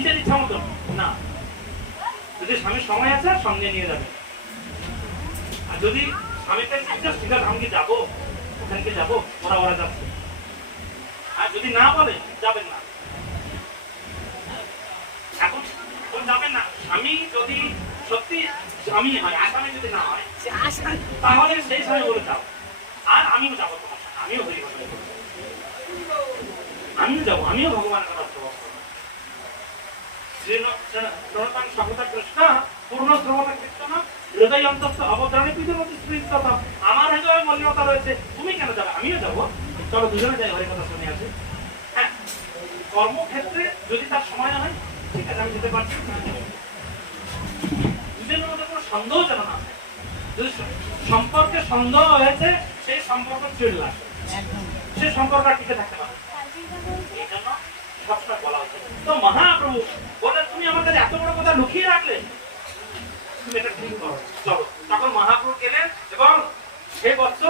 নিজের ইচ্ছা মতো না, যদি স্বামীর সময় আছে সঙ্গে নিয়ে যাবে। আর যদি স্বামীকে ঠিক আছে আমি কি যাবো, ওখানে কি যাবো, ওরা ওরা যাচ্ছে, আর যদি না বলে যাবেন না, এখন যাবেন না। স্বামী যদি সত্যি স্বামী হয়, আসামি যদি না হয়, তাহলে সেই সময় বলে যাও। আর আমিও যাবো তোমার সাথে, আমিও হরি কথা বলবো, আমিও যাবো, আমিও ভগবানের কথা বলবো। আমার হৃদয়ে মলিনতা রয়েছে, তুমি কেন যাবে, আমিও যাবো, চলো দুজনে যাই হরি কথা শুনে আসি। হ্যাঁ, কর্মক্ষেত্রে যদি তার সময় না হয়, ঠিক আছে আমি যেতে পারছি, দুজনের মধ্যে কোনো সন্দেহ যেন না হয়। যদি সম্পর্কে সন্দেহ হয়েছে, সেই সম্পর্ক চলে আসে, সে সম্পর্ক টিকে থাকতে পারে। এই জন্য সবসময় বলা হচ্ছে। তো মহাপ্রভু বলেন, তুমি আমার কাছে এত বড় কথা লুকিয়ে রাখলে, তুমি এটা ঠিক করো, চলো। তখন মহাপ্রভু গেলেন এবং হে বৎস